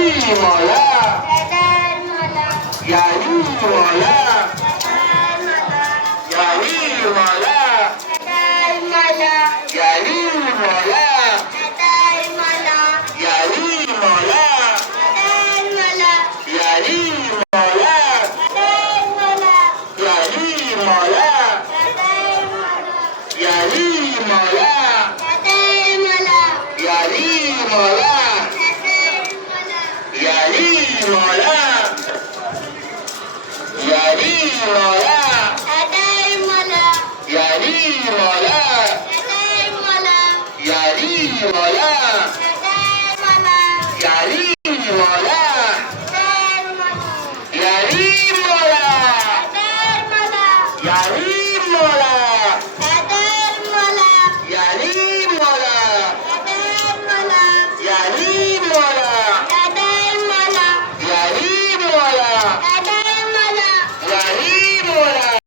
मला यारी मला यारी मला यारी मला यारी मला यारी मला यारी मला यारी मला यारी मला यारी मला यारी मला यारी मला यारी मला